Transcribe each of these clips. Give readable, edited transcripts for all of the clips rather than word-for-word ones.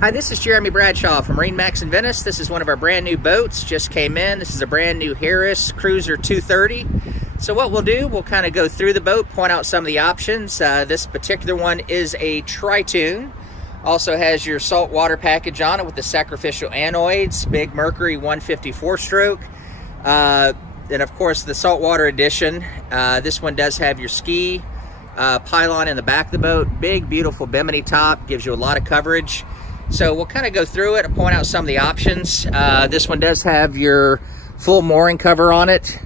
Hi, this is Jeremy Bradshaw from MarineMax in Venice. This is one of our brand new boats, just came in. This is a brand new Harris Cruiser 230. So what we'll do, we'll kind of go through the boat, point out some of the options. This particular one is a tri-tune. Also has your saltwater package on it with the sacrificial anoids, big Mercury 154 stroke. And of course the saltwater edition. This one does have your ski pylon in the back of the boat. Big, beautiful Bimini top, gives you a lot of coverage. So we'll kind of go through it and point out some of the options. This one does have your full mooring cover on it.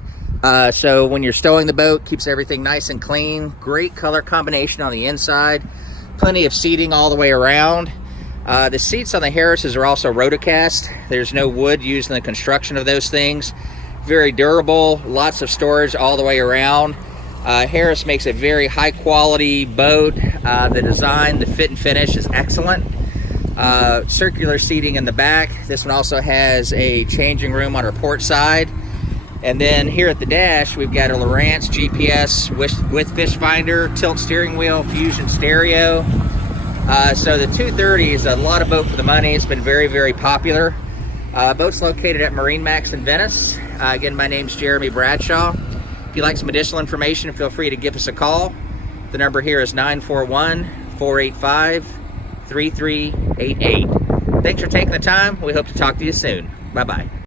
So when you're stowing the boat, keeps everything nice and clean. Great color combination on the inside. Plenty of seating all the way around. The seats on the Harrises are also rotocast. There's no wood used in the construction of those things. Very durable, lots of storage all the way around. Harris makes a very high quality boat. The design, the fit and finish is excellent. Circular seating in the back. This one also has a changing room on our port side. And then here at the dash, we've got a Lowrance GPS with fish finder, tilt steering wheel, fusion stereo. So the 230 is a lot of boat for the money. It's been very, very popular. Boat's located at MarineMax in Venice. Again, my name's Jeremy Bradshaw. If you'd like some additional information, feel free to give us a call. The number here is 941-485-3388. Thanks for taking the time. We hope to talk to you soon. Bye-bye.